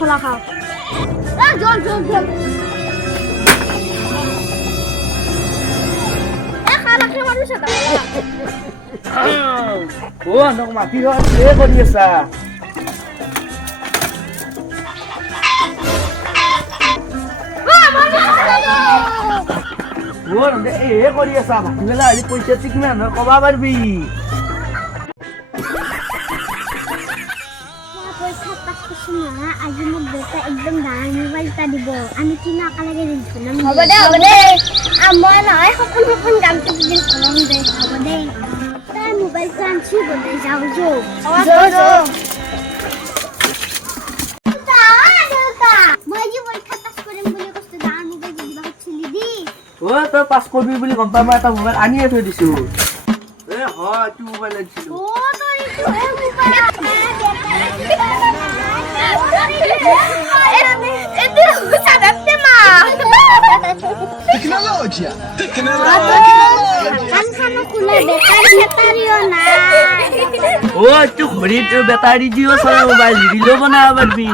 খোলা খাও জল জল জল মাটি কৰি আছা কৰি আছা ভাটি বেলা আজি পইচা কিমান হয় কবা পাৰিবি আজি মোক দেউতা একদম ডাঙৰ মোবাইল এটা দিব আমি কিনা একেলগে ৰিলচ বনাম হ'ব দে মই নহয় সপোন গানটো ৰিলচ বনাম দে হ'ব দে তাই মোবাইলটো আনছি বনাই যাওঁ যৌ মই আজি পৰীক্ষা পাছ কৰিম বুলি কৈছো ডাঙৰ মোবাইল দিবা খুজিছিলি দি তই পাছ কৰিবি বুলি গম পাই মই এটা মোবাইল আনিয়ে থৈ দিছো হয় তোৰ মোবাইল আনিছিলো Tecnologia. tu ঘড়িত বেটাৰী দিও চলা মোবাইল দিলেও বনাব পাৰিবি